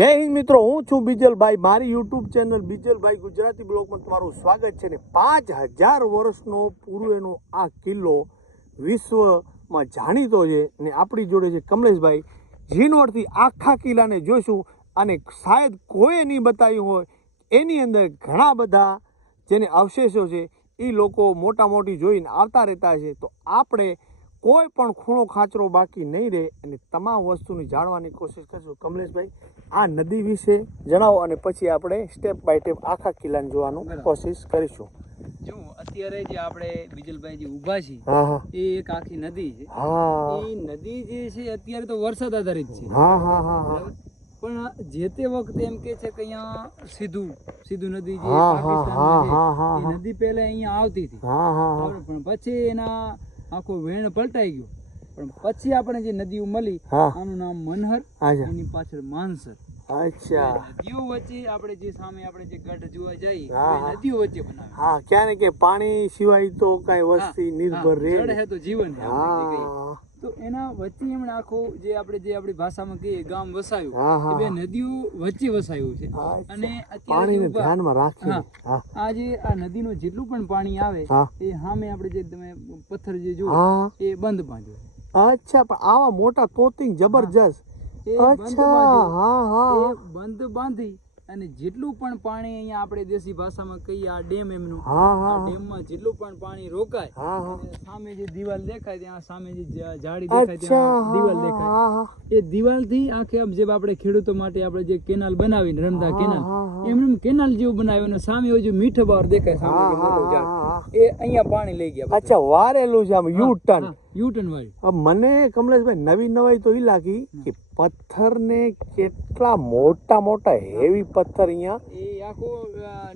જય હિન્દ મિત્રો, હું છું બીજલભાઈ. મારી યુટ્યુબ ચેનલ બીજલભાઈ ગુજરાતી બ્લોગમાં તમારું સ્વાગત છે ને પાંચ હજાર વર્ષનો પૂર્વેનો આ કિલ્લો વિશ્વમાં જાણીતો છે ને આપણી જોડે છે કમલેશભાઈ. જીનોરથી આખા કિલ્લાને જોઈશું અને શાયદ કોઈએ નહીં બતાવ્યું હોય, એની અંદર ઘણા બધા જેને અવશેષો છે, એ લોકો મોટા મોટી જોઈને આવતા રહેતા છે. તો આપણે કોઈ પણ ખૂણો ખાંચરો બાકી નહીં રહે અને તમામ વસ્તુની જાણવાની કોશિશ કરશું કમલેશભાઈ આ નદી વિશે જણાવો અને પછી આપણે સ્ટેપ બાય સ્ટેપ આખા કિલ્લાને જોવાનું કોશિશ કરીશું. જો અત્યારે જે આપણે બીજલભાઈ જે ઊભા હા એ એક આખી નદી છે. એ નદી જે છે અત્યારે તો વરસાદ આધારિત છે? પણ જે તે વખતે એમ કે છે કે અહીંયા સીધું સીધું નદી જે છે, નદી પહેલા અહીંયા આવતી હતી? પણ પછી એના આખો વેણ પલટાઈ ગયો. પણ પછી આપણે જે નદીઓ મળી આનું નામ મનહર એની પાછળ માનસર. અચ્છા. નદીઓ વચ્ચે આપણે જે સામે આપણે જે ગઢ જોવા જઈએ. નદીઓ વચ્ચે બનાવે. હા ક્યાં કે પાણી સિવાય તો કઈ વસ્તી નિર્ભર રહે જળ હે તો જીવન હે તો એના વચ્ચે એમણે આખો જે આપણે જે આપણી ભાષામાં કહીએ ગામ વસાયું એ બે નદીઓ વચ્ચે વસાયું છે. અને પાણીને ધ્યાનમાં. હા આ જે આ નદીનો જેટલું પણ પાણી આવે એ સામે આપણે જે તમે પથ્થર જે જુઓ એ બંધ બાંધ્યો અચ્છા પણ આવા મોટા તોતિંગ જબરજસ્ત. બંધ બંધ. બાંધી અને જેટલું પણ પાણી અહીંયા આપણે દેશી ભાષામાં કહીએ આ ડેમ એમનું આ ડેમમાં જેટલું પણ પાણી રોકાય સામે જે દિવાલ દેખાય ત્યાં સામે જે જાળી દેખાય ત્યાં દિવાલ દેખાય. એ દિવાલથી આખે જે આપણે ખેડૂતો માટે આપણે જે કેનાલ બનાવી રમતા કેનાલ એમનું. કેનાલ જેવું બનાવ્યું અને સામે હજુ મીઠો બાર દેખાય સામે એ અહીંયા પાણી લઈ ગયા અચ્છા વારેલું છે આમ યુ ટર્ન યુ U-turn વાળી. મને કમલેશભાઈ નવી નવાઈ તો એ લાગી કે પથ્થર ને કેટલા મોટા મોટા હેવી પથ્થર અહીંયા. એ આખો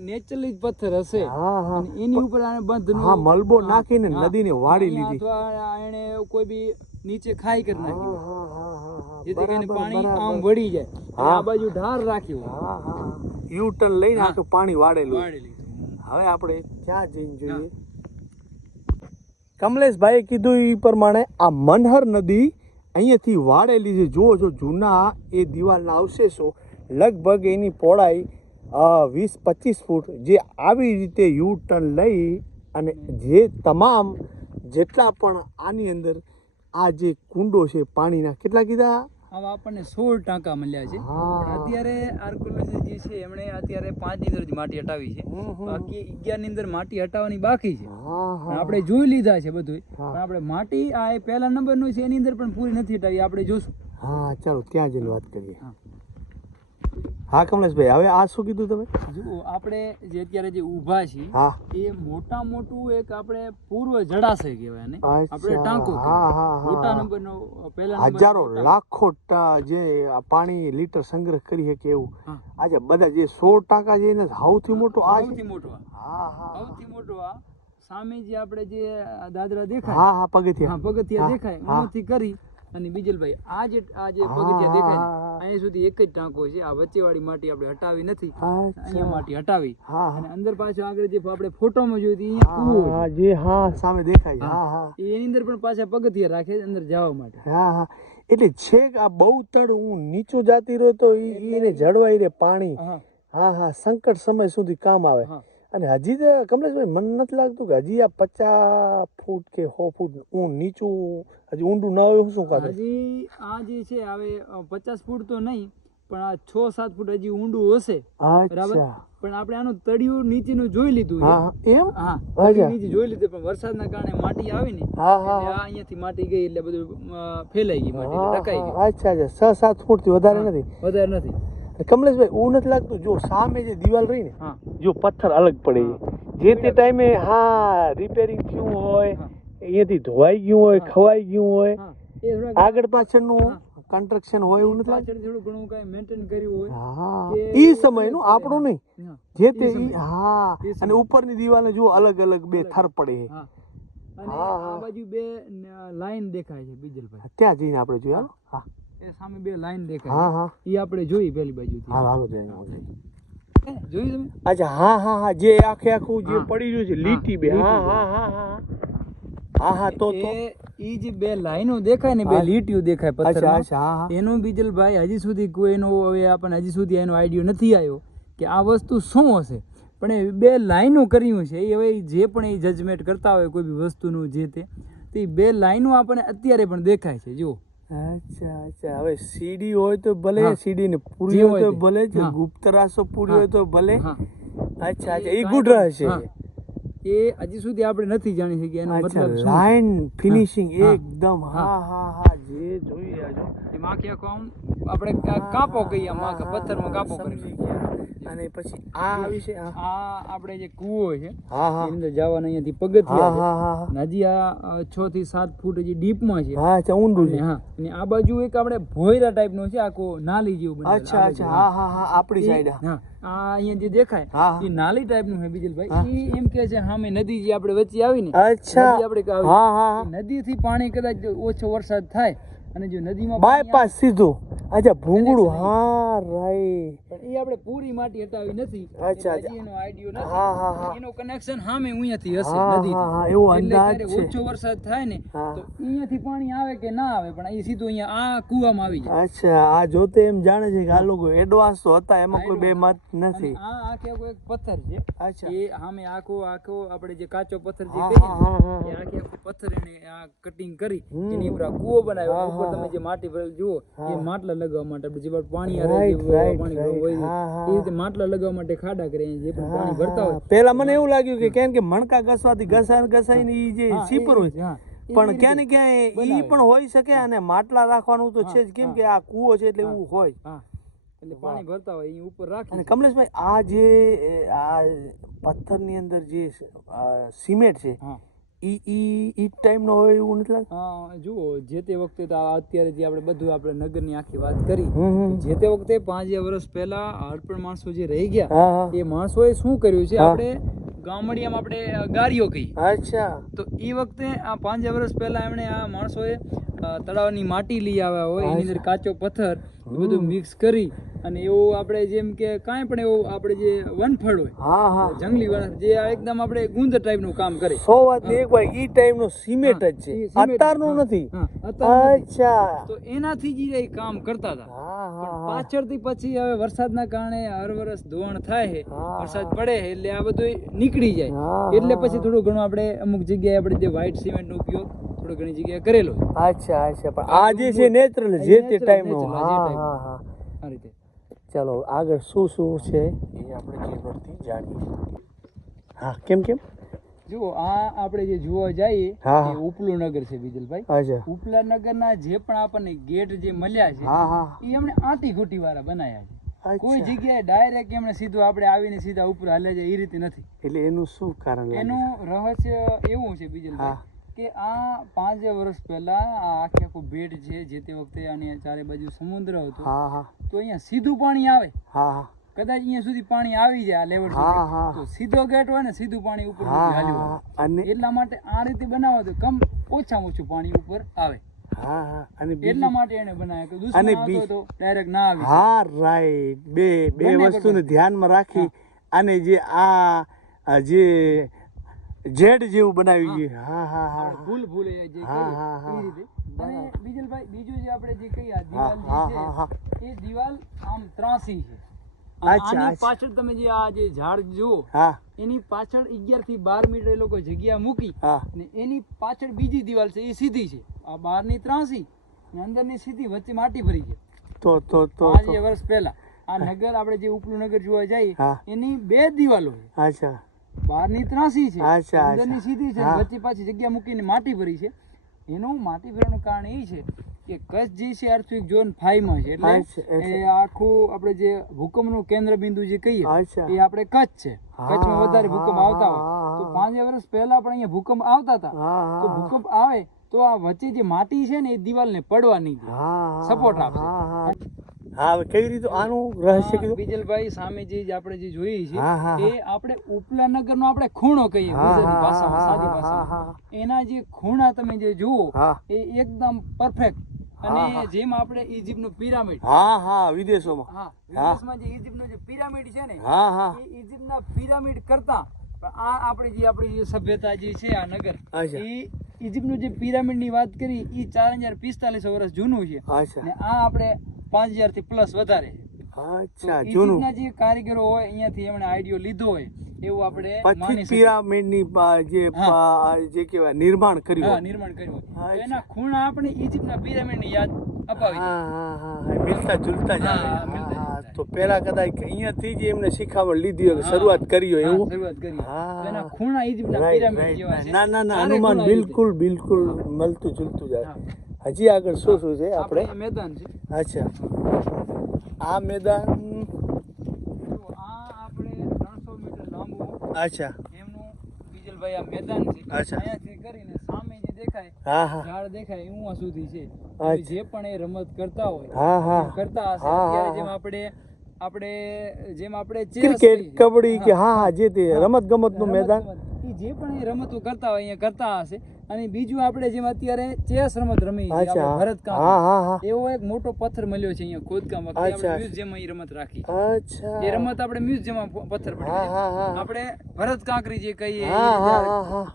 નેચરલી જ પથ્થર હશે. હા હા. એની ઉપર આને બંધ હા મલબો નાખીને નદીને વાળી લીધી. અથવા એને કોઈ બી નીચે ખાઈ કરી નાખી હા, હા, હા. જેથી કરીને પાણી આમ વળી જાય. આ બાજુ ઢાર રાખ્યું. હા હા યુ ટર્ન લઈને. આખું પાણી વાળેલું. વાળી લીધું. હવે આપણે ક્યાં જઈને જોઈએ? કમલેશભાઈએ કીધું એ પ્રમાણે આ મનહર નદી અહીંયાથી વાળેલી છે. જુઓ જો જૂના એ દિવાલના અવશેષો લગભગ એની પહોળાઈ વીસ પચીસ ફૂટ જે આવી રીતે યુ ટર્ન લઈ અને જે તમામ જેટલા પણ આની અંદર આ જે કુંડો છે પાણીના કેટલા કીધા? આવા આપણને સોળ ટાંકા મળ્યા છે. અત્યારે આર્કોલોજી જે છે એમણે અત્યારે પાંચની અંદર જ માટી હટાવી છે. બાકી અગિયારની અંદર માટી હટાવવાની બાકી છે. આપણે જોઈ લીધા છે બધું પણ આપણે માટી આ એ પહેલા નંબરનું છે એની અંદર પણ પૂરી નથી હટાવી આપણે જોશું. હા ચાલો ત્યાં જઈને વાત કરીએ. હા. હા કમલેશભાઈ હવે આ શું કીધું તમે? જુઓ આપણે જે અત્યારે જે ઊભા છીએ હા. એ મોટા મોટું એક આપણે પૂર્વ જળાશય કહેવાય ને આપણે ટાંકો હા, હા, મોટા નંબરનો પહેલા હજારો લાખો જે પાણી લીટર સંગ્રહ કરી શકે એવું. આજે બધા જે સો ટાંકા જે એને સૌથી મોટો આ સૌથી મોટો હા હા સૌથી મોટો આ. સામે જે આપણે જે દાદરા દેખાય. હા હા હા પગથિયા પગથિયા દેખાય એમાંથી કરી અને બીજલભાઈ આ જે આ જે પગથિયા દેખાય અહીંયા સુધી એક જ ટાંકો છે. આ વચ્ચેવાળી માટી આપણે હટાવી નથી. અહીંયા માટી હટાવી. અને અંદર પાછો આગળ જે આપણે ફોટોમાં જોયું હતું, અહીંયા કૂવો જે હા સામે દેખાય હા. હા એની અંદર પણ પાછા પગથિયા રાખે છે અંદર જવા માટે. હા હા. એટલે છેક આ બહુ તળ હું નીચું જાતી રહ્યો તો એને જળવાઈ રે પાણી. હા. હા હા. સંકટ સમય સુધી કામ આવે. હા. અને હજી તો કમલેશભાઈ મને નથી લાગતું કે હજી આ પચાસ ફૂટ કે સો ફૂટ ઊં નીચું હજી ઊંડું ના હોય શું કાઢે? હજી આ જે છે હવે પચાસ ફૂટ તો નહીં પણ આ છ સાત ફૂટ હજી ઊંડું હશે. બરાબર? પણ આપણે આનું તળિયું નીચેનું જોઈ લીધું એમ? હા નીચે જોઈ લીધું પણ વરસાદના કારણે માટી આવી ને હા હા. આ અહીંયાથી માટી ગઈ એટલે બધું ફેલાઈ ગઈ માટી ટકાઈ ગઈ. અચ્છા અચ્છા. છ સાત ફૂટથી વધારે નથી. વધારે નથી. કમલેશભાઈ એવું નથી લાગતું. જો સામે જે દિવાલ રહી ને જો પથ્થર અલગ પડે. જે તે ટાઈમે હા. રિપેરિંગ થયું હોય. અહીંયાથી ધોવાઈ ગયું હોય ખવાઈ ગયું હોય આગળ પાછળનું. કન્સ્ટ્રક્શન હોય એવું નથી પાછળ થોડું ઘણું કઈ મેન્ટેન કર્યું હોય હા. એ ઈ સમયનું આપણું નહીં. જે તે હા. અને ઉપરની દિવાલે જો અલગ અલગ બે થર પડે. હા. અને. આ બાજુ બે લાઈન દેખાય છે બીજલભાઈ. ત્યાં જઈને આપણે જોઈએ હા. એ સામે બે લાઈન દેખાય. હા હા. એ આપણે જોઈ પેલી બાજુથી. હાલો હાલો જોઈ. જોઈ તમે? અચ્છા હા હા હા જે આખે આખું જે પડી રહ્યું છે લીટી બે હા હા હા હા. હા હા તો તો. ઈ જે બે લાઈનો દેખાય ને બે લીટીઓ દેખાય હા હા. એનો બીજલભાઈ હજી સુધી કોઈનો હવે આપણને હજી સુધી એનો આઈડિયો નથી આવ્યો કે આ વસ્તુ શું હશે. પણ એ બે લાઈનો કર્યું છે એ હવે જે પણ એ જજમેન્ટ કરતા હોય કોઈ બી વસ્તુનું જે તે એ બે લાઈનો આપણને અત્યારે પણ દેખાય છે જુઓ. અચ્છા અચ્છા. હવે સીડી હોય તો ભલે. સીડી ને પૂરી હોય તો ભલે છે ગુપ્ત રાસો પૂરી હોય તો ભલે. અચ્છા અચ્છા. એ ગુડ રહેશે. એ હજી સુધી આપણે નથી જાણી શકી એનો મતલબ લાઈન ફિનિશિંગ એકદમ. હા. હા. હા જે જોઈ રહ્યા છો માખી આખો આમ આપણે કાપો કહીએ માખ પથ્થરમાં કાપો કરી અને પછી આ આવી છે આ આપણે જે કૂવો છે હા હા. અંદર જવાના અહીંયાથી પગથિયા છે. હા હા અને હજી આ છ થી સાત ફૂટ જે ડીપમાં છે. હા અચ્છા ઊંડું છે. હા અને આ બાજુ એક આપણે ભોયરા ટાઈપનો છે આખો નાલી જેવું બનાવેલું. અચ્છા અચ્છા. હા. હા હા આપણી સાઈડ હા. આ અહીંયા જે દેખાય. એ નાલી ટાઈપનું છે. બીજલભાઈ. એ એમ કે છે સામે નદી જે આપણે વચ્ચે આવી ને અચ્છા. નદી આપણે હા હા નદીથી પાણી કદાચ ઓછો વરસાદ થાય અને જો નદીમાં બાયપાસ સીધું. અચ્છા ભૂંગળું હા. રાઈટ આવે, પણ એ આપણે પૂરી માટી હટાવી નથી. અચ્છા, એનો આઈડિયો હા, હા, હા. એનો કનેક્શન સામે અહીંયાથી હશે હા, હા, હા, એવો અંદાજ છે. ઓછો વરસાદ થાય ને તો અહીંયાથી પાણી આવે કે ના આવે પણ અહીં સીધું અહીંયા આ કૂવામાં આવી જાય. અચ્છા આ જોતે એમ જાણે છે કે આ લોકો એડવાન્સ તો હતા એમાં કોઈ બે મત નથી. આ આખે આખો એક પથ્થર છે. અચ્છા. એ હામે આખો આખો આપણે જે કાચો પથ્થર જે કહીએ ને, એ આખે આખો પથ્થર એને આ કટિંગ કરી. એની ઉપર કૂવો બનાવ્યો ઉપર તમે જે માટી ભરેલી જુઓ એ માટલા લગાવવા માટે આપણે જે પણ પાણી હોય માટલા લગાવવા માટે ખાડા કરે જે પણ પાણી ભરતા હોય. પેલા મને એવું લાગ્યું કે કેમ કે મણકા ઘસવાથી ઘસાય જે સીપર હોય. પણ ક્યાં ને ક્યાંય ઈ પણ હોઈ શકે અને માટલા રાખવાનું તો છે જ. કેમ કે આ કૂવો છે એટલે. એવું હોય. એટલે પાણી ભરતા હોય એ ઉપર રાખે અને કમલેશભાઈ આ જે આ પથ્થરની અંદર જે સિમેન્ટ છે ઈ ઈ ઈ ટાઈમનો હોય એવું નથી લાગતું? હા જુઓ જે તે વખતે તો અત્યારે જે આપણે બધું આપણે નગરની આખી વાત કરી. જે તે વખતે પાંચ વર્ષ પહેલા હડપણ માણસો જે રહી ગયા એ માણસોએ શું કર્યું છે. આપણે ગામડિયામાં આપણે ગારીઓ કહી. અચ્છા. તો એ વખતે આ પાંચ વર્ષ પહેલા એમણે આ માણસોએ તળાવની માટી લઈ આવ્યા હોય એની અંદર કાચો પથ્થર બધું મિક્સ કરી અને એવું આપણે જેમ કે કાંઈ પણ એવું આપણે જે વનફળ હોય હા હા. જંગલી વન જે એકદમ આપણે ગુંદ ટાઈપનું કામ કરે. સો વાત એક ભાઈ ઈ ટાઈમનો સિમેન્ટ જ છે. અત્યારનું નથી. અચ્છા. તો એનાથી જ એ કામ કરતા હતા. પાછળથી પછી હવે વરસાદના કારણે હર વર્ષ ધોવાણ થાય છે વરસાદ પડે એટલે આ બધું નીકળી જાય. એટલે પછી થોડું ઘણું આપણે અમુક જગ્યાએ આપણે જે વ્હાઇટ સિમેન્ટનો ઉપયોગ થોડો ઘણી જગ્યાએ કરેલો અચ્છા અચ્છા. પણ આ જે છે નેચરલ જે તે ટાઈમનો જે હા. હા હા. આ રીતે. ચાલો આગળ શું શું છે? એ આપણે જીવનથી જાણીએ હા કેમ કેમ? જુઓ આ આપણે જે જોવા જઈએ એ ઉપલું નગર છે બીજલભાઈ અચ્છા. ઉપલા નગરના જે પણ આપણને ગેટ જે મળ્યા છે હા હા. એ એમણે આંટી ઘૂટી વાળા બનાયા છે. કોઈ જગ્યાએ ડાયરેક્ટ એમણે સીધું આપણે આવીને સીધા ઉપર હાલે જાય એ રીતે નથી. એટલે એનું શું કારણ એનું રહસ્ય એવું છે હા. કે આ પાંચ વર્ષ પહેલા આ આખે આખું બેટ છે જે તે વખતે આની ચારે બાજુ સમુદ્ર હતો હા હા. તો અહીંયા સીધું પાણી આવે. હા હા. કદાચ અહીંયા સુધી પાણી આવી જાય આ લેવલ હા, હા. તો સીધો ગેટ હોય ને સીધું પાણી ઉપર. અને એટલા માટે આ રીતે બનાવો તો કમ ઓછામાં ઓછું પાણી ઉપર આવે. એટલા માટે એને બનાવ્યા કે દુશ્મન તો ડાયરેક્ટ ના આવી હા રાઈટ બે બે વસ્તુને. ધ્યાનમાં રાખી અને જે આ જે જેડ જેવું બનાવી છે. હા હા હા આપણે ભૂલ ભૂલે જે હા, હા, હા. અને બીજલભાઈ બીજું જે આપણે જે કહી આ દિવાલ. છે એ દિવાલ આમ ત્રાસી છે. આની પાછળ તમે જે આ જે ઝાડ જુઓ એની પાછળ 11 થી બાર મીટર એ લોકો જગ્યા મૂકી અને ને એની પાછળ બીજી દિવાલ છે એ સીધી છે. આ બારની ત્રાસી ને અંદરની સીધી વચ્ચે માટી ભરી છે. તો તો તો પાંચ વર્ષ પહેલા. આ નગર આપણે જે ઉપલું નગર જોવા જઈએ એની બે દિવાલો છે. અચ્છા. બહારની ત્રાસી છે. અંદરની સીધી છે વચ્ચે પાછી જગ્યા મૂકીને માટી ભરી છે. એનું માટી ભરવાનું કારણ એ છે કે કચ્છ જે છે આર્થિક ઝોન ફાઈવમાં છે. એટલે. એ આખું આપણે જે ભૂકંપનું કેન્દ્ર બિંદુ જે કહીએ એ આપણે કચ્છ છે. કચ્છમાં વધારે ભૂકંપ આવતા હોય. તો. પાંચ વર્ષ પહેલા પણ અહીંયા ભૂકંપ આવતા હતા. તો ભૂકંપ આવે તો આ વચ્ચે જે માટી છે ને એ દિવાલને પડવા નહીં સપોર્ટ આપશે. હા કેવી રીતે? આનું રહસ્ય કીધું? બીજલભાઈ સામે જે આપણે જે જોઈએ છે હા, હા, એ આપણે ઉપલા નગરનો આપણે ખૂણો કહીએ ગુજરાતી ભાષામાં સાદી ભાષામાં. એના જે ખૂણા તમે જે જુઓ એ એકદમ પરફેક્ટ અને જેમ આપણે ઈજિપ્તનું પિરામિડ. હા હા વિદેશોમાં. હા. વિદેશમાં જે ઈજિપ્તનું જે પિરામિડ છે ને હા હા. એ ઈજિપ્તના પિરામિડ કરતા આ આપણી જે આપણી જે સભ્યતા જે છે આ નગર. એ ઇજિપ્તનું જે પિરામિડની વાત કરી એ ચાર હજાર પિસ્તાલીસ વર્ષ જૂનું છે. અને આ આપણે પાંચ હજારથી પ્લસ વધારે. અચ્છા જૂનું. જે કારીગરો હોય અહીંયાથી એમણે આઈડિયો લીધો હોય એવું આપણે પછી પિરામિડ જે જે કહેવાય નિર્માણ હા નિર્માણ કર્યું હોય. તો અચ્છા. એના ખૂણા આપણે ઇજિપ્તના પિરામિડની યાદ અપાવી હા હા હા હા મિલતા જુલતા જ હા, આવે. હા, મિલતા હા, જુલતા. તો પેલા કદાચ અહીંયાથી જ એમને શીખામણ લીધી હોય શરૂઆત કરી હોય એવું? શરૂઆત કરી ના ના ના રીતે. બિલકુલ બિલકુલ મળતું જુલતું જાય. હજી આગળ શું શું છે આપણે? મેદાન છે. અચ્છા. આ મેદાન જો આ આપણે ત્રણસો મીટર અચ્છા. એમનું બીજલભાઈ આ મેદાન છે. અચ્છા. અહીંયાથી કરીને સામે જે દેખાય હા હા. ઝાડ દેખાય એવું સુધી છે. જે પણ એ રમત કરતા હોય હા હા. કરતા હશે. જેમ આપણે આપણે જેમ આપણે ક્રિકેટ. કબડ્ડી કે હા. હા જે તે રમત ગમતનું મેદાન. જે પણ એ રમતો કરતા હોય અહીંયા કરતા હશે. અને બીજું આપણે જેમ અત્યારે ચેસ રમત રમી છે ભરતકામ એવો એક મોટો પથ્થર મળ્યો છે અહીંયા ખોદકામ વખતે. અચ્છા. આપણે મ્યુઝિયમમાં એ રમત રાખી. અચ્છા. એ રમત આપણે મ્યુઝિયમમાં પ- પથ્થર પડી. છે. આપણે ભરત કાંકરી જે કહીએ.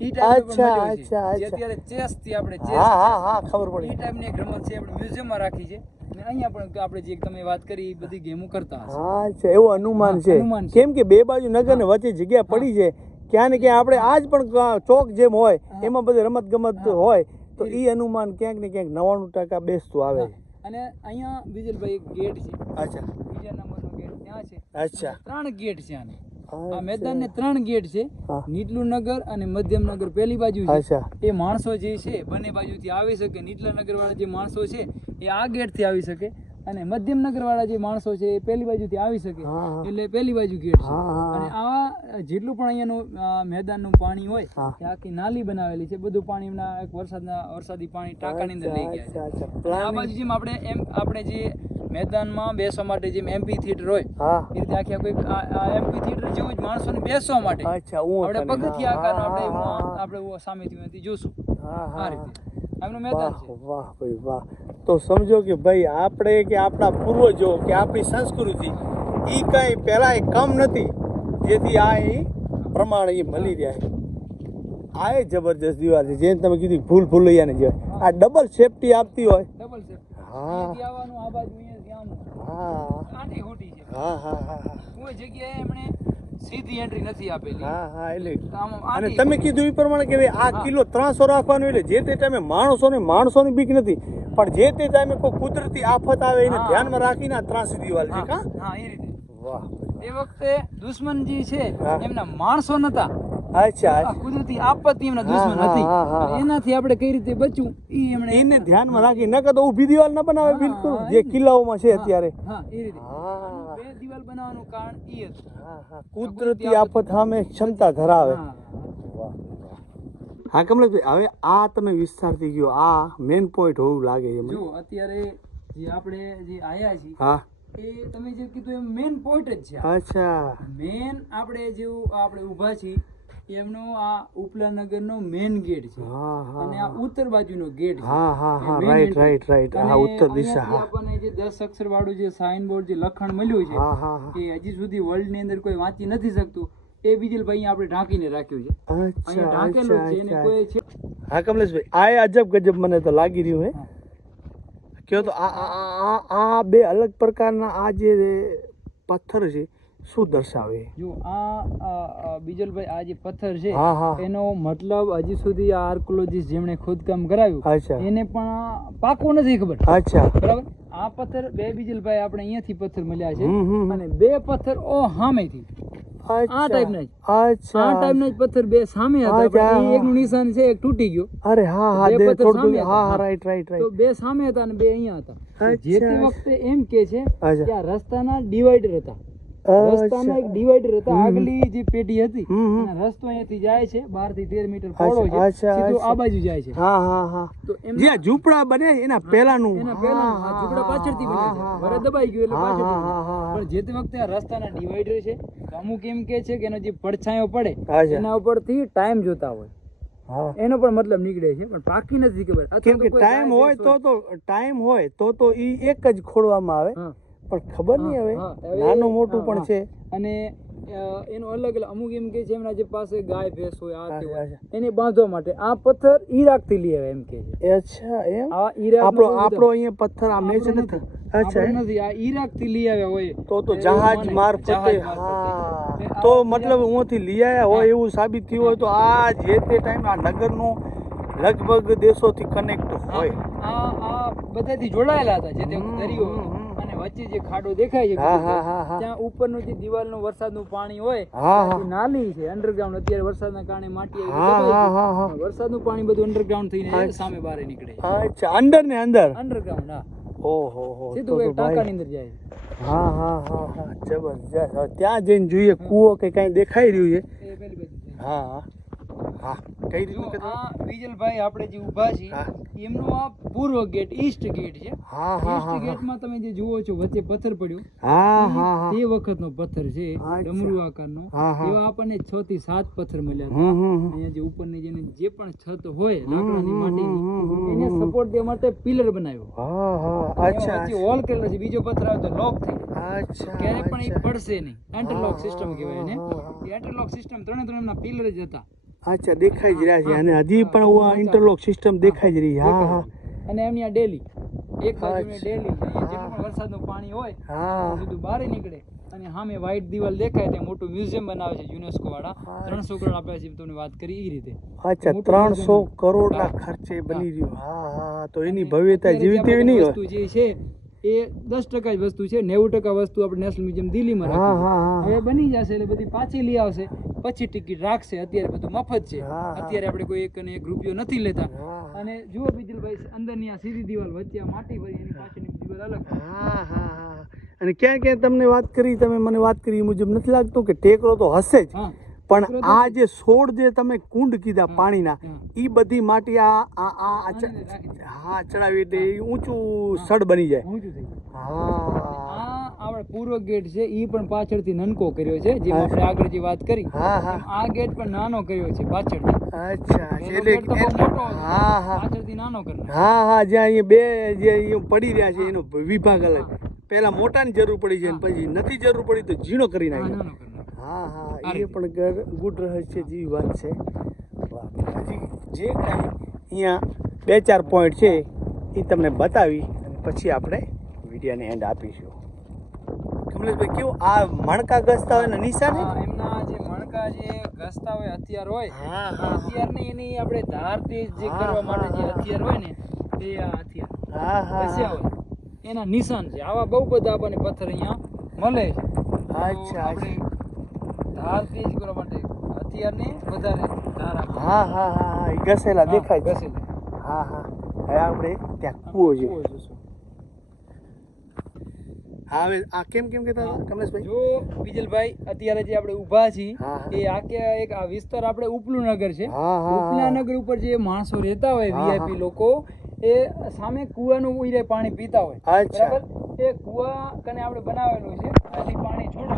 ઈ અચ્છા, અચ્છા, અત્યારે ચેસથી આપણે ચેસ હા હા ખબર પડી. ટાઈપની એક રમત છે આપણે મ્યુઝિયમમાં રાખી છે. અહીંયા પણ આપણે જે તમે વાત કરી એ બધી ગેમો કરતા હા અચ્છા એવું છે. અનુમાન છે. કેમ કે બે બાજુ નગર ને વચ્ચે જગ્યા પડી છે ક્યાં ને ક્યાં આપણે આજ પણ ચોક જેમ હોય એમાં બધી રમત ગમત હોય તો એ અનુમાન ક્યાંક ને ક્યાંક નવાણું ટકા બેસતું આવે. અને અહીંયા એક ગેટ છે. અચ્છા. બીજા નંબરનો ગેટ ત્યાં છે. અચ્છા. ત્રણ ગેટ છે આને. આ. મેદાનને ત્રણ ગેટ છે. નીટલું નગર અને મધ્યમ નગર પેલી બાજુ છે. એ માણસો જે છે બંને બાજુથી આવી શકે. નીટલા નગર વાળા જે માણસો છે એ આ ગેટથી આવી શકે. અને મધ્યમ નગર વાળા જે માણસો છે એ પેલી બાજુથી આવી શકે. એટલે પેલી બાજુ ગેટ છે. અને આવા જેટલું પણ અહીંયાનું મેદાનનું પાણી હોય કે આખી નાલી બનાવેલી છે. બધું પાણી એમના એક વરસાદના વરસાદી પાણી ટાંકાની અંદર લઈ ગયા છે. આ બાજુ જેમ આપણે એમ આપણે જે મેદાનમાં બેસવા માટે જેમ એમપી થિયેટર હોય એ રીતે આખી આખું એમપી થિયેટર જેવું જ માણસોને બેસવા માટે. આપણે પગથિયા આકાર આપણે આપણે સામેથી જોશું. આ રીતે. એમનું મેદાન વાહ વાહ ભાઈ વાહ. તો સમજો કે ભાઈ આપણે કે આપણા પૂર્વજો કે આપણી સંસ્કૃતિ એ કઈ પહેલા એ કમ નથી. જેથી આ એ પ્રમાણ એ મળી રહ્યા આ એ જબરજસ્ત દિવાલ છે જેને તમે કીધું ફૂલ ફૂલૈયાને જે આ ડબલ સેફટી આપતી હોય. ડબલ છે હા. હા. હા હા હા હા. કોઈ જગ્યાએ એમણે સીધી એન્ટ્રી નથી આપેલી. હા હા એટલે. અને તમે કીધું એ પ્રમાણે કે આ કિલો ત્રણસો રાખવાનું એટલે જે તે ટાઈમે માણસોને માણસોની બીક નથી પણ જે તે ટાઈમે કોઈ કુદરતી આફત આવે એને ધ્યાનમાં રાખીને આ ત્રાસી દિવાલ છે હા કા? હા એ રીતે. વાહ એ વખતે દુશ્મન જે છે એમના માણસો નતા. અચ્છા કુદરતી આપત્તિ એમના દુશ્મન હતી. એનાથી આપણે કઈ રીતે બચવું? એ એમણે એને ધ્યાનમાં રાખી નકર તો ઊભી દિવાલ ન બનાવે બિલકુલ. જે. કિલ્લાઓમાં છે અત્યારે. હા એ રીતે. બનાવવાનું કારણ એ હતું. કુદરતી આફત સામે ક્ષમતા ધરાવે. હા, કમલેશભાઈ હવે આ તમે વિસ્તારથી ગયો આ મેન પોઈન્ટ હોવું લાગે છે જો અત્યારે જે આપણે જે આયા છીએ હા. એ તમે જે કીધું એમ મેન પોઈન્ટ જ છે અચ્છા. મેન આપણે જેવું આપણે ઊભા છીએ એમનો આ ઉપલા નગરનો મેન ગેટ છે. હા હા અને આ ઉત્તર બાજુનો ગેટ છે. હા હા હા રાઈટ રાઈટ રાઈટ ઉત્તર દિશા હા. આપણને જે દસ અક્ષર વાળું જે સાઇન બોર્ડ જે લખાણ મળ્યું છે એ હજી સુધી વર્લ્ડની અંદર કોઈ વાંચી નથી શકતું. એ બીજલભાઈ ભાઈ આપણે ઢાંકીને રાખ્યું છે. અહીંયા ઢાંકેલું છે એને કોઈ છે હા કમલેશભાઈ આ અજબ ગજબ મને તો લાગી રહ્યું હે. કયો તો આ આ બે અલગ પ્રકારના આ જે પથ્થર છે શું દર્શાવે? જો આ બીજલભાઈ આ જે પથ્થર છે એનો મતલબ હજી સુધી આ આર્કોલોજીસ્ટ જેમણે ખોદકામ કરાવ્યું એને પણ પાકો નથી ખબર. અચ્છા. બરાબર? આ પથ્થર બે બીજલભાઈ આપણે અહીંયાથી પથ્થર મળ્યા છે. અને બે પથ્થર ઓ સામેથી અચ્છા. ટાઈપના અચ્છા. આ ટાઈપના પથ્થર બે સામે હતા પણ. એકનું નિશાન છે એક તૂટી ગયો. અરે હા હા બે પથ્થર સામે હા હા. રાઈટ રાઈટ તો બે સામે હતા અને બે અહીંયા હતા. જે તે વખતે એમ કે છે કે આ રસ્તાના ડિવાઈડર હતા. રસ્તાના એક ડિવાઈડર હતા આગલી જે પેટી હતી રસ્તો અહીંયાથી જાય છે 12 થી 13 મીટર પહોળો છે સીધો આ બાજુ જાય છે. હા હા હા. તો એમ જે ઝૂંપડા બને એના પહેલાનું. એના પહેલાનું આ ઝૂંપડા પાછળથી બને છે. વરે દબાઈ ગયું એટલે હા. પણ જે તે વખતે આ રસ્તાના ડિવાઈડર છે અમુક એમ કે છે કે એનો જે પડછાયો પડે. એના ઉપરથી ટાઈમ જોતા હોય. એનો પણ મતલબ નીકળે છે પણ પાકી નથી ખબર. કેમ કે ટાઈમ હોય તો તો ટાઈમ હોય તો તો ઈ એક જ ખોડવામાં આવે. પણ ખબર નહીં હવે. નાનું મોટું પણ છે. અને એનો અલગ અલગ અમુક એમ કે છે એમના જે પાસે ગાય ભેંસ હોય આ હોય એને બાંધવા માટે આ પથ્થર ઈરાકથી લઈ આવે એમ કે છે. અચ્છા એમ? આ ઈરાક આપણો આપણો અહીંયા પથ્થર આ મેચ નથી. અચ્છા નથી. આ ઈરાકથી લઈ આવ્યા હોય. તો તો જહાજ. મારફતે હા. તો મતલબ ઓથી લઈ આવ્યા હોય એવું સાબિત થયું હોય તો આ જે તે ટાઈમ આ નગરનો લગભગ દેશોથી કનેક્ટ હોય. આ આ બધાથી જોડાયેલા હતા જે તે દરિયો વચ્ચે જે ખાડો દેખાય છે. ત્યાં ઉપરનું જે દિવાલનું વરસાદનું પાણી હોય. નાલી છે અંડરગ્રાઉન્ડ અત્યારે વરસાદના કારણે માટી આવી. વરસાદનું પાણી બધું અંડરગ્રાઉન્ડ થઈને સામે બહાર નીકળે અચ્છા. અંદર ને અંદર? અંડરગ્રાઉન્ડ હા. ઓહો હો સીધું એક ટાંકાની અંદર જાય. હા હા હા હા. જબરજસ્ત. ત્યાં જઈને જોઈએ કૂવો કે કાંઈ દેખાઈ રહ્યું છે. હા. હા હા કઈ રીતનું કે વિજલભાઈ આપણે જે ઊભા છીએ. એમનો આ પૂર્વ ગેટ ઈસ્ટ ગેટ છે. હા ઈસ્ટ ગેટમાં તમે જે જુઓ છો વચ્ચે પથ્થર પડ્યો. હા હા તે વખતનો પથ્થર છે ડમરુ આકારનો. એવા આપણને છ થી સાત પથ્થર મળ્યા. અહીંયા જે ઉપરની જેની જે પણ છત હોય લાકડાની માટીની એને સપોર્ટ દેવા માટે પિલર બનાવ્યો. હા હા. અચ્છા વચ્ચે હોલ કરેલો છે બીજો પથ્થર આવે તો લોક થઈ અચ્છા ક્યારે પણ એ પડશે નહીં. એન્ટરલોક સિસ્ટમ કેવાય કહેવાય એને. એન્ટરલોક સિસ્ટમ ત્રણે ત્રણ એમના પિલર જ હતા. અચ્છા દેખાઈ જ રહ્યા છે. અને હજી પણ આ ઇન્ટરલોક સિસ્ટમ દેખાઈ જ રહી છે. હા હા. અને એમની આ ડેલી એક બાજુ. ડેલી જેટલું પણ વરસાદનું પાણી હોય હા. બધું બહાર નીકળે. અને સામે વ્હાઇટ દિવાલ દેખાય ત્યાં મોટું મ્યુઝિયમ બનાવે છે યુનેસ્કો વાળા. હા. ત્રણસો કરોડ આપ્યા છે તમને વાત કરી એ રીતે. અચ્છા ત્રણસો museum. કરોડના ખર્ચે બની રહ્યું. હા હા. તો એની ભવ્યતા જેવી તેવી નહીં વસ્તુ જે છે એ દસ ટકા જ વસ્તુ છે નેવું ટકા વસ્તુ આપણે નેશનલ મ્યુઝિયમ દિલ્હીમાં રાખી હવે બની જશે એટલે બધી પાછી લઈ આવશે પછી ટિકિટ રાખશે. અત્યારે બધું મફત છે. અત્યારે આપણે કોઈ એક અને એક રૂપિયો નથી લેતા. અને જુઓ બીજલભાઈ અંદરની આ સીધી દિવાલ વચ્ચે માટી ભરી એની પાછળની દિવાલ અલગ હા હા હા. અને ક્યાં ક્યાં તમને વાત કરી તમે મને વાત કરી એ મુજબ નથી લાગતું કે ટેકરો તો હશે જ. હા. પણ આ જે છોડ જે તમે કુંડ કીધા પાણીના એ બધી માટી આ. હા ચડાવી એટલે ઊંચું સડ બની જાય. હા. આ પૂર્વ ગેટ છે એ પણ પાછળથી નનકો કર્યો છે જે આપણે આગળ જે વાત કરી. હા હા. આ ગેટ પણ નાનો કર્યો છે પાછળથી. અચ્છા એટલે મોટો હા હા. પાછળથી નાનો કરી હા હા જ્યાં અહીંયા બે જે પડી રહ્યા છે એનો વિભાગ અલગ. પહેલા મોટાની જરૂર પડી છે પછી નથી જરૂર પડી તો ઝીણો કરી નાખ્યો. હા હા એ પણ ગુડ રહસ્ય જેવી વાત છે. હજી જે કાંઈ અહીંયા બે ચાર પોઈન્ટ છે એ તમને બતાવી અને પછી આપણે વિડીયોને એન્ડ આપીશું. કમલેશભાઈ કેવું આ મણકા ગસતા હોય ને નિશાન એમના જે મણકા જે ઘસતા હોય હથિયાર હોય હા એ હા. એની આપણે ધાર તેજ જે કરવા માટે જે. હથિયાર હોય ને એ આ હથિયાર. હા હા એના નિશાન છે. આવા બહુ બધા આપણને પથ્થર અહીંયા મળે છે. અચ્છા આપણે ધાર તેજ કરવા માટે હથિયારની વધારે ધાર હા હા હા હા એ ઘસેલા દેખાય ઘસેલા. હા હા. હવે આપણે ત્યાં કૂવો હા હવે આ કેમ કેમ કહેતા હતા કમલેશભાઈ? જો વિજલભાઈ અત્યારે જે આપણે ઊભા છીએ. એ આખે એક આ વિસ્તાર આપણે ઉપલું નગર છે. હા હા ઉપલા નગર ઉપર જે માણસો રહેતા હોય વીઆઈપી લોકો એ સામે કૂવાનું ઉઈરે પાણી પીતા હોય. બરાબર? એ કૂવા કને આપણે બનાવેલું છે આથી પાણી છોડો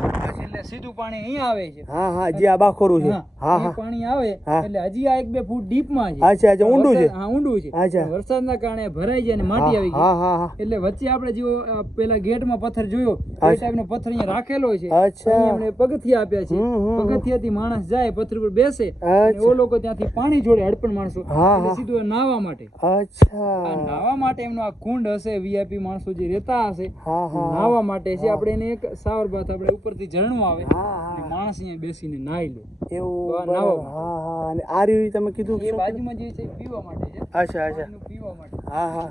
એટલે સીધું પાણી અહીં આવે છે. હા હા જે આ બાખોરું છે. હા, હા પાણી આવે એટલે હજી આ એક બે ફૂટ ડીપમાં છે. અચ્છા, અચ્છા, ઊંડું છે. હા ઊંડું છે. અચ્છા. વરસાદના કારણે ભરાઈ જાય અને માટી આવી ગઈ. હા હા એટલે વચ્ચે આપણે જેવો પેલા ગેટમાં પથ્થર જોયો એ. ટાઈપનો પથ્થર અહીંયા રાખેલો છે. અચ્છા. એમણે પગથિયા આપ્યા છે. પગથિયાથી માણસ જાય પથ્થર ઉપર બેસે અને ઓ લોકો ત્યાંથી પાણી જોડે હડપણ માણસો. એટલે સીધું નાવા માટે. આ અચ્છા નાહવા માટે એમનો આ કુંડ હશે વીઆઈપી માણસો જે રહેતા હશે નાહવા માટે છે. આપણે એને એક સાવર બાથ આપણે ઉપરથી ઝરણું આવે. અને માણસ અહીંયા બેસીને નાહી લે એવું તો હા હા. અને આ રહ્યું તમે કીધું કે બાજુમાં જે છે પીવા માટે છે. અચ્છા અચ્છા. પીવા માટે. હા હા.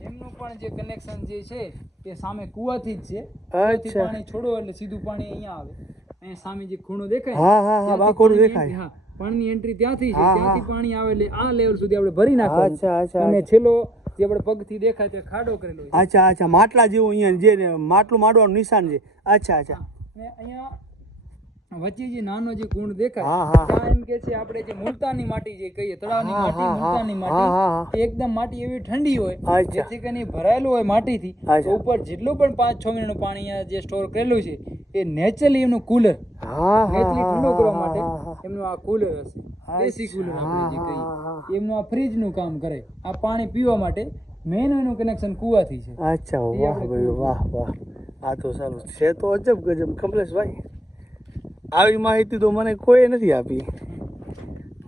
એમનું પણ જે કનેક્શન જે છે એ સામે કુવાથી જ છે. અચ્છા. પાણી છોડો એટલે સીધું પાણી અહીંયા આવે. અહીંયા સામે જે ખૂણો દેખાય હા, હા, હા, પાણીની દેખાય. હા પાણીની એન્ટ્રી ત્યાંથી છે. ત્યાંથી પાણી આવે એટલે આ લેવલ સુધી આપણે ભરી નાખવાનું. અને છેલ્લો જે આપણે પગથી દેખાય તે ખાડો કરેલો છે અચ્છા અચ્છા માટલા જેવું અહીંયા જે માટલું માડવાનું નિશાન છે. અચ્છા અચ્છા. અને અહીંયા વચ્ચે જે નાનો જે કુંડ દેખાય. ત્યાં એમ કે છે આપણે જે મુલતાની માટી જે કહીએ તળાવની માટી. મુલતાની. માટી એકદમ માટી એવી ઠંડી હોય જેથી કરીને ભરાયેલું હોય માટીથી. તો ઉપર જેટલું પણ પાંચ છ મહિનાનું પાણી જે સ્ટોર કરેલું છે એ નેચરલી એમનું કુલર નેચરલી ઠંડો કરવા માટે. એમનું આ કુલર હશે દેશી કુલર આપણે જે. કહીએ એમનું આ ફ્રીજનું કામ કરે આ પાણી પીવા માટે મેન એનું કનેક્શન કૂવાથી છે અચ્છા વાહ ભાઈ વાહ વાહ આ તો સારું છે તો અજબ ગજબ કમલેશભાઈ આવી માહિતી તો મને કોઈ નથી આપી.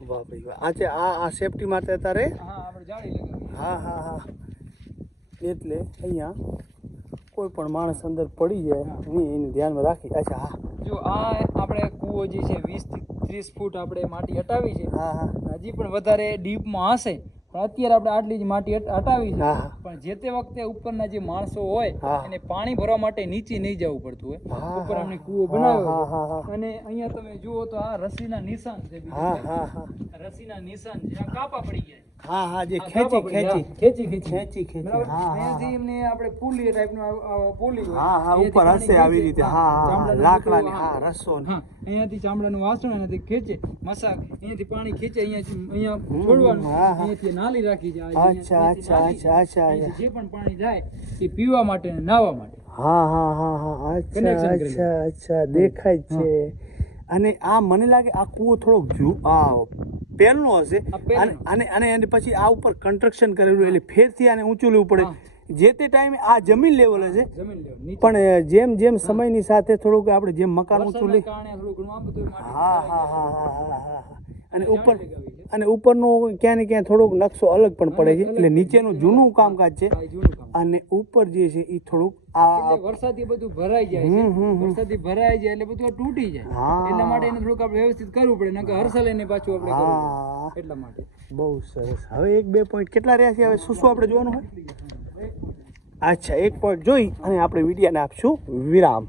વાહ ભાઈ વાહ. આ આ આ સેફટી માટે તારે હા હા હા એટલે અહીંયા કોઈ પણ માણસ અંદર પડી જાય નહીં એને ધ્યાનમાં રાખી. અચ્છા હા. જો આ આપણે કૂવો જે છે વીસથી ત્રીસ ફૂટ આપણે માટી હટાવી છે. હા હા. હજી પણ વધારે ડીપમાં હશે. પણ અત્યારે આપણે આટલી જ માટી હટ- હટાવી છે. પણ જે તે વખતે ઉપરના જે માણસો હોય એને પાણી ભરવા માટે નીચે નહીં જવું પડતું હોય. ઉપર. અમને કૂવો બનાવ્યો. અને અહીંયા તમે જુઓ તો આ રસીના નિશાન છે રસીના નિશાન છે કાપા પડી ગયા. હા હા જે ખેંચી. ખેંચી. ખેંચી ખેંચી. ખેંચી ખેંચી હા એમને આપણે પુલી ટાઈપનું પુલી હા હા ઉપર હશે આવી રીતે. હા હા લાકડાની હા રસો ને. હા અહીંયાથી ચામડાનું વાસણ એનાથી ખેંચે મસાક. અહીંયાથી પાણી ખેંચે અહીંયાથી અહીંયા છોડવાનું. અહીંયાથી નાલી રાખી છે અચ્છા, અચ્છા, અચ્છા, અચ્છા, જે પણ પાણી જાય એ પીવા માટે ને નાહવા માટે. હા હા હા હા અચ્છા અચ્છા અચ્છા દેખાય છે. અને આ મને લાગે આ કૂવો થોડોક જુ આ પહેલનો હશે. અને અને પછી આ ઉપર કન્સ્ટ્રક્શન કરેલું એટલે ફેરથી આને ઊંચું લેવું પડે. જે તે ટાઈમે આ જમીન લેવલ જમીન પણ જેમ જેમ સમયની સાથે થોડુંક આપણે જેમ મકાન ઊંચું વરસાદના લે કારણે થોડું ઘણું આ બધું માટી હા હા હા હા અને ઉપર અને ઉપરનું ક્યાં ને ક્યાં થોડોક નકશો અલગ પણ પડે છે. એટલે નીચેનું જૂનું કામકાજ છે. અને ઉપર જે છે એ થોડુંક આ વરસાદથી બધું ભરાઈ જાય છે. વરસાદથી ભરાઈ જાય એટલે બધું તૂટી જાય. એટલા માટે એને થોડુંક આપણે વ્યવસ્થિત કરવું પડે નકર હરસલ એને પાછું આપણે કરવું એટલા માટે. બહુ સરસ. હવે એક બે પોઈન્ટ કેટલા રહ્યા છે? હવે શું શું આપણે જોવાનું હોય? અચ્છા એક પોઈન્ટ જોઈ અને આપણે વિડીયાને આપશું વિરામ.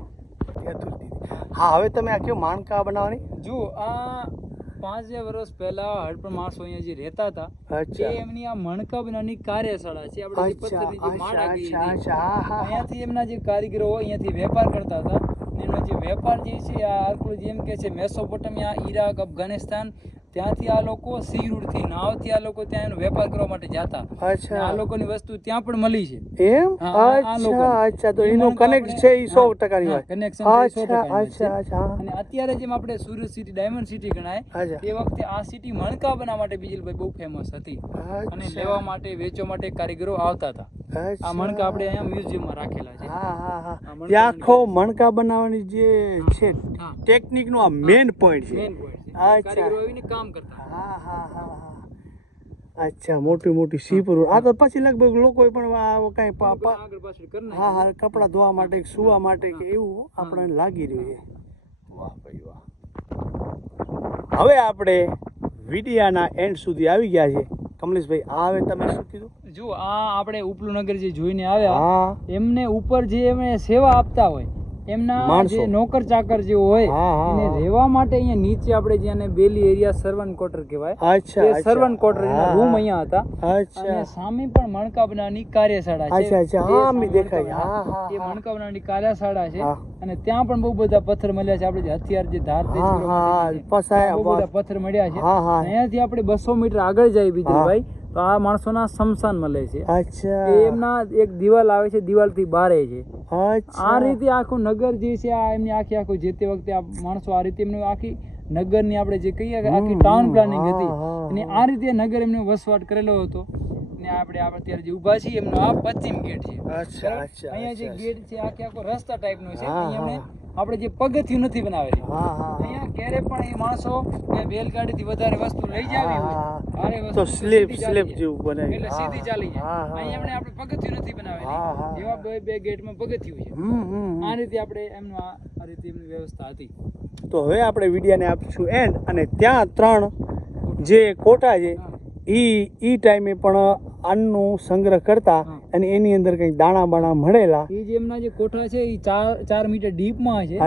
હા હવે તમે આ કયો માણકા બનાવવાની? જો આ પાંચ જે વર્ષ પહેલા હડપણ માણસો અહીંયા જે રહેતા હતા એ એમની આ મણકા બનાવવાની કાર્યશાળા છે આપણે પથ્થરની જે માળ આગી અહીંયાથી એમના જે કારીગરો હોય અહીંયાથી વેપાર કરતા હતા. એનો જે વેપાર જે છે આ આપણું જેમ કે છે મેસોપોટમિયા ઈરાક અફઘાનિસ્તાન ત્યાંથી આ લોકો સી થી નાવથી આ લોકો ત્યાં એનો વેપાર કરવા માટે જતા. અચ્છા. આ લોકોની વસ્તુ ત્યાં પણ મળી છે. એમ? અચ્છા અચ્છા તો એનો કનેક્ટ છે એ સો હા, ટકાની હા, વાત. સો અચ્છા. અચ્છા અચ્છા અને અત્યારે જેમ આપણે સુરત સિટી ડાયમંડ સિટી ગણાય એ વખતે આ સિટી મણકા બનાવવા માટે બીજલભાઈ બહુ ફેમસ હતી. અને. લેવા માટે વેચવા માટે કારીગરો આવતા હતા. આ મણકા આપણે અહીંયા મ્યુઝિયમમાં રાખેલા છે. હા હા હા. આખો મણકા. બનાવવાની જે છે ટેકનિક નો આ મેન પોઈન્ટ છે. Main point. કારીગરો આવીને કામ કરતા. હા હા હા હા. અચ્છા મોટી મોટી સીપરું આ તો પછી લગભગ લોકો પણ કઈ હા હા કપડાં ધોવા માટે સુવા માટે કે એવું આપણને લાગી રહ્યું છે. વાહ ભાઈ વાહ. હવે આપણે વિડિયાના એન્ડ સુધી આવી ગયા છે. કમલેશભાઈ આ હવે તમે શું કીધું? જો આ આપણે ઉપલું નગર જે જોઈને આવ્યા એમને ઉપર જે એમને સેવા આપતા હોય એમના જે નોકર ચાકર જે હોય એને રહેવા માટે અહીંયા નીચે આપણે જેને બેલી એરિયા સર્વન ક્વાર્ટર કહેવાય અચ્છા એ સર્વન્ટ ક્વાર્ટર રૂમ અહીંયા હતા. અચ્છા. અને સામે પણ મણકા બનાવવાની કાર્યશાળા છે. અચ્છા, અચ્છા. હા, દેખાય. હા, હા, એ કાર્યશાળા છે. અને ત્યાં પણ બહુ બધા પથ્થર મળ્યા છે. આપણે જે હથિયાર જે ધાર તે હા, પસાયા બહુ બધા પથ્થર મળ્યા છે. અહીંયાથી આપણે બસો મીટર આગળ જઈએ બીજલભાઈ તો આ માણસોના શમશાન મળે છે. અચ્છા. એમના એક દિવાલ આવે છે દિવાલથી બારે છે. આ રીતે આખું નગર જે છે આ એમની આખી આખું જે તે વખતે આ માણસો આ રીતે એમનું આખી નગરની આપણે જે કહીએ આખી ટાઉન પ્લાનિંગ હતી. અને આ રીતે નગર એમને વસવાટ કરેલો હતો. ને આપણે આપણે અત્યારે જે ઊભા છીએ એમનો આ પશ્ચિમ ગેટ છે. અચ્છા અચ્છા અહીંયા જે ગેટ છે આખે આખો રસ્તા ટાઈપનો છે. અહીંયા. આપણે જે પગથિયું નથી બનાવેલી. હા હા અહીંયા ક્યારે પણ એ માણસો કે બેલગાડીથી વધારે વસ્તુ લઈ જાવી હોય. ભારે વસ્તુ સ્લીપ સ્લીપ જાય. જેવું બનાવી. એટલે સીધી ચાલી જાય. હા, હા. અહીંયા એમણે આપણે પગથિયું નથી બનાવેલી. એવા બે બે ગેટમાં પગથિયું છે. આ રીતે આપણે એમનું આ રીતે એમની વ્યવસ્થા હતી. તો હવે આપણે વિડિયાને આપીશું એન્ડ અને ત્યાં ત્રણ જે કોટા છે એ ઈ ઈ ટાઈમે પણ અન્નનું સંગ્રહ કરતા. અને એની અંદર કંઈક દાણા બાણા મળેલા. એ જે એમના જે કોઠા છે એ ચાર ચાર મીટર ડીપમાં છે.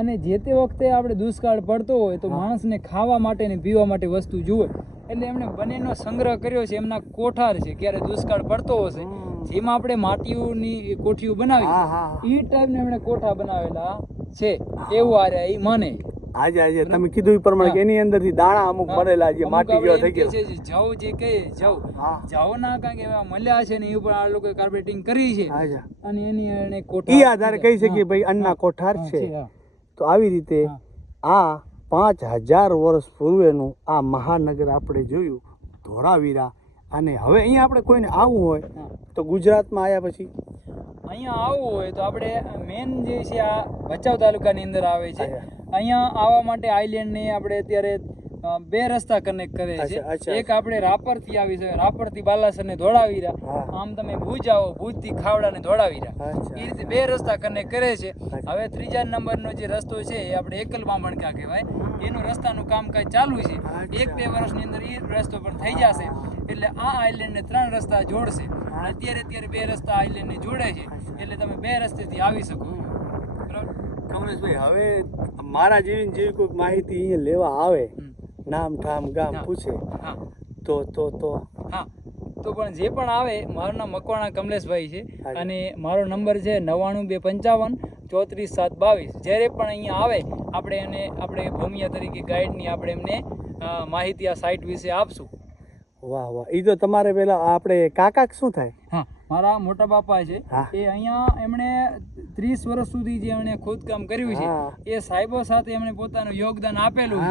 અને જે તે વખતે આપણે દુષ્કાળ પડતો હોય તો માણસને ખાવા માટે ને પીવા માટે વસ્તુ જુએ. એટલે એમણે બંનેનો સંગ્રહ કર્યો છે એમના કોઠાર છે ક્યારે દુષ્કાળ પડતો હશે. જેમાં આપણે માટીઓની કોઠીઓ બનાવી. એ ટાઈપ ટાઈપના એમણે કોઠા બનાવેલા છે. એવું આ રહ્યા એ મને. આજે આજે તમે કીધું એ પ્રમાણે કે એની અંદરથી દાણા અમુક મળેલા જે માટી જેવા થઈ ગયા છે જવ જે કહે જવ જવ ના કાંઈક એવા મળ્યા છે ને એ ઉપર આ લોકો કાર્પેટિંગ કરી છે. આજા અને એની એને કોઠાર ઈ આધારે કહી શકીએ ભાઈ અન્ના કોઠાર છે. તો આવી રીતે આ પાંચ હજાર વર્ષ પૂર્વેનું આ મહાનગર આપણે જોયું. ધોળાવીરા અને હવે અહીંયા આપણે કોઈને આવવું હોય તો ગુજરાતમાં આવ્યા પછી? અહીંયા આવવું હોય તો આપણે મેન જે છે આ ભચાઉ તાલુકાની અંદર આવે છે. અહીંયા આવવા માટે આઈલેન્ડને આપણે અત્યારે બે રસ્તા કનેક્ટ કરે છે. એક આપણે રાપરથી આવી છે. રાપરથી બાલાસરને ધોળાવી હા. રહ્યા આમ તમે ભુજ આવો ભૂજથી ખાવડા ને ધોળાવી રહ્યા. અચ્છા. એ રીતે બે રસ્તા કનેક્ટ કરે છે. હવે ત્રીજા નંબરનો જે રસ્તો છે એ આપણે એકલ બામણકા કહેવાય. એનું રસ્તાનું કામકાજ ચાલુ છે. એક બે વર્ષની અંદર એ રસ્તો પણ થઈ જશે. એટલે આ આઈલેન્ડને ત્રણ રસ્તા જોડશે. અત્યારે અત્યારે બે રસ્તા આઈલેન્ડને જોડે છે. એટલે તમે બે રસ્તેથી આવી શકો. બરાબર? કમલેશભાઈ હવે મારા જેવી જેવી કોઈ માહિતી અહીંયા લેવા આવે. નામ ઠામ ગામ. પૂછે. હા. તો તો તો. હા. તો પણ જે પણ આવે મારું નામ મકવાણા કમલેશભાઈ છે અને મારો નંબર છે નવ્વાણું બે પંચાવન ચોત્રીસ સાત બાવીસ. જ્યારે પણ અહીંયા આવે આપણે એને આપણે ભૂમિયા તરીકે ગાઈડની આપણે એમને માહિતી આ સાઇટ વિશે આપશું. વાહ વાહ. એ તો તમારે પેલા આપણે કાકા શું થાય? હા. મારા મોટા બાપા છે એ અહીંયા એમણે ત્રીસ વર્ષ સુધી જે એમણે ખોદકામ કર્યું છે એ સાહેબો સાથે એમણે પોતાનું યોગદાન આપેલું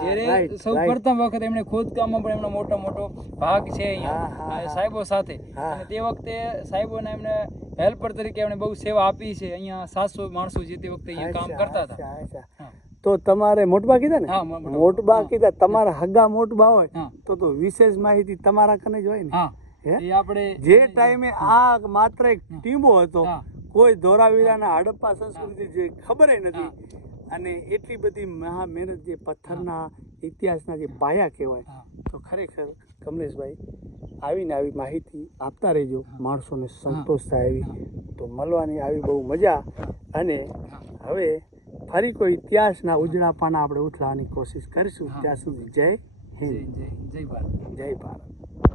છે જ્યારે સૌ પ્રથમ વખત એમણે ખોદકામમાં પણ એમનો મોટો મોટો ભાગ છે અહીંયા. સાહેબો સાથે. અને તે વખતે સાહેબોને એમણે હેલ્પર તરીકે એમણે બહુ સેવા આપી છે અહીંયા સાતસો માણસો જે તે વખતે અહીંયા કામ કરતા હતા. તો તમારે મોટબા કીધા ને મોટબા. કીધા તમારા હગા મોટબા હોય. તો તો વિશેષ માહિતી તમારા કને જ હોય ને? એ આપણે જે ટાઈમે આ માત્ર એક ટીમો હતો. કોઈ ધોરાવીરાના હડપ્પા સંસ્કૃતિ જે ખબર નથી. અને એટલી બધી મહા મહેનત જે પથ્થરના ઇતિહાસના જે પાયા કહેવાય તો ખરેખર કમલેશભાઈ આવીને આવી માહિતી આપતા રહેજો. માણસોને સંતોષ થાય એવી. તો મળવાની આવી બહુ મજા. અને હવે ફરી કોઈ ઇતિહાસના ઉજળા પાના આપણે ઉથલાવાની કોશિશ કરીશું. ત્યાં સુધી જય હિન્દ. જય જય ભારત. જય ભારત.